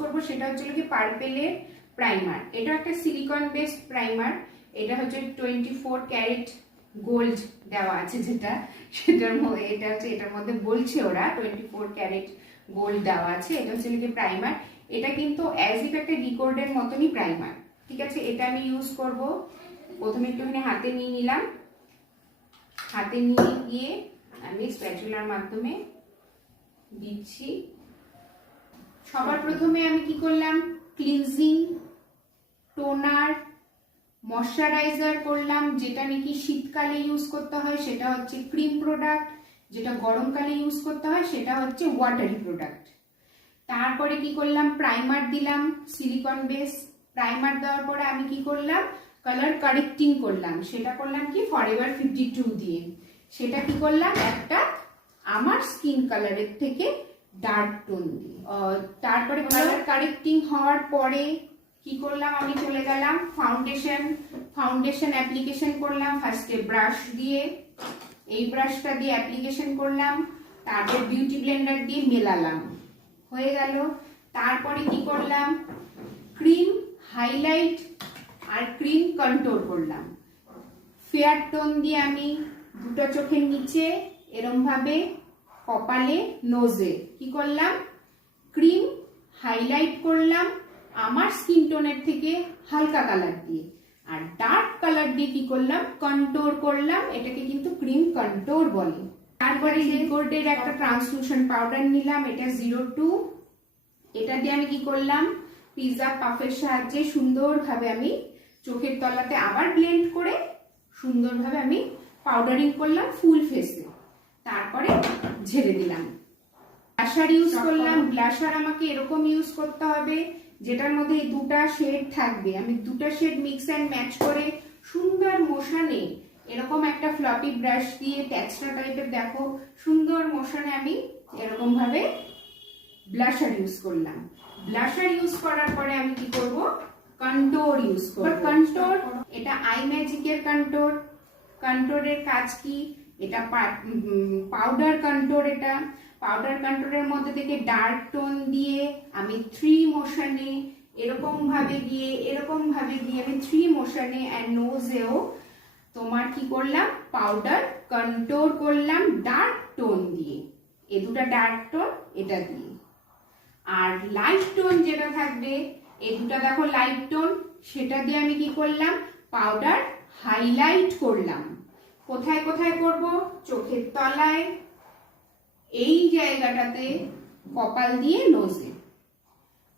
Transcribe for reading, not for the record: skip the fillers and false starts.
করব সেটা হচ্ছে কি পার্পেলের প্রাইমার। এটা একটা সিলিকন বেসড প্রাইমার। এটা হচ্ছে 24 ক্যারেট গোল্ড দেওয়া আছে, যেটা সেটার মধ্যে এটা হচ্ছে এটার মধ্যে বলছে ওরা 24 ক্যারেট গোল্ড দেওয়া আছে। এটা হচ্ছে কি প্রাইমার। এটা কিন্তু অ্যাজ ইফ একটা রিকর্ডের মতনই প্রাইমার, ঠিক আছে। এটা আমি ইউজ করব। প্রথমে একটুখানি হাতে নিয়ে নিলাম, হাতে নিয়ে গিয়ে আমি স্প্যাচুলার মাধ্যমে দিচ্ছি। সবার প্রথমে আমি কি করলাম, ক্লিনজিং, টোনার, ময়শ্চারাইজার করলাম। যেটা নাকি শীতকালে ইউজ করতে হয় সেটা হচ্ছে ক্রিম প্রোডাক্ট, যেটা গরমকালে ইউজ করতে হয় সেটা হচ্ছে ওয়াটারি প্রোডাক্ট। তারপরে কি করলাম, প্রাইমার দিলাম, সিলিকন বেস প্রাইমার দেওয়ার পরে আমি কি করলাম, কালার কারেক্টিং করলাম। সেটা করলাম কি ফরএভার 52 দিয়ে। সেটা কি করলাম, একটা আমার স্কিন কালারের থেকে ডার্ক টোন দিয়ে। তারপরে কালার কারেক্টিং হওয়ার পরে কি করলাম, আমি চলে গেলাম ফাউন্ডেশন অ্যাপ্লিকেশন করলাম। ফার্স্টে ব্রাশ দিয়ে, এই ব্রাশটা দিয়ে অ্যাপ্লিকেশন করলাম, তারপর বিউটি ব্লেন্ডার দিয়ে মেলালাম, হয়ে গেল। তারপরে কি করলাম, ক্রিম হাইলাইট আর ক্রিম কন্ট্রোল করলাম। ফেয়ার টোন দিয়ে আমি দুটো চোখের নিচে এরম ভাবে, কপালে, নোজে কি করলাম, ক্রিম হাইলাইট করলাম আমার স্কিন টোনের থেকে হালকা কালার দিয়ে। আর ডার্ক কালার দিয়ে কি করলাম, কন্ট্রোল করলাম। এটাকে কিন্তু ক্রিম কন্ট্রোল বলে। তারপরে লিকোডের একটা ট্রান্সলুশন পাউডার নিলাম, এটা 02। এটা দিয়ে আমি কি করলাম, পিৎজা পাফের সাহায্যে সুন্দরভাবে আমি চোখের তলাতে আবার ব্লেন্ড করে সুন্দরভাবে আমি পাউডারিং করলাম ফুল ফেসে। তারপরে ঝেড়ে দিলাম। ব্লাশার ইউজ করলাম। ব্লাশার আমাকে এরকম ইউজ করতে হবে যেটার মধ্যে এই দুটা শেড থাকবে। আমি দুটা শেড মিক্স অ্যান্ড ম্যাচ করে সুন্দর মোশনে এরকম একটা ফ্লপি ব্রাশ দিয়ে টেক্সচার টাইপের, দেখো সুন্দর মোশনে আমি এরকম ভাবে ব্লাশার ইউজ করলাম। ব্লাশার ইউজ করার পরে আমি কি করব, কন্ট্রোল ইউজ করব। কন্ট্রোল, এটা আই ম্যাজিকের কন্ট্রোল। কন্ট্রোলের কাজ কি, এটা পাউডার কন্ট্রোল। এটা পাউডার কন্ট্রোলের মধ্যে থেকে ডার্ক টোন দিয়ে আমি 3 মোশনে এরকম ভাবে দিয়ে আমি 3 মোশনে এন্ড নোজেও তোমার কি করলাম, পাউডার কন্ট্রোল করলাম ডার্ক টোন দিয়ে। এই দুটা ডার্ক টোন এটা দিয়ে। আর লাইট টোন যেটা থাকবে, এই দুটা দেখো লাইট টোন, সেটা দিয়ে আমি কি করলাম, পাউডার হাইলাইট করলাম। কোথায় কোথায় করব, চোখের তলায়, এই জায়গাটাতে, কপাল দিয়ে, নোজে।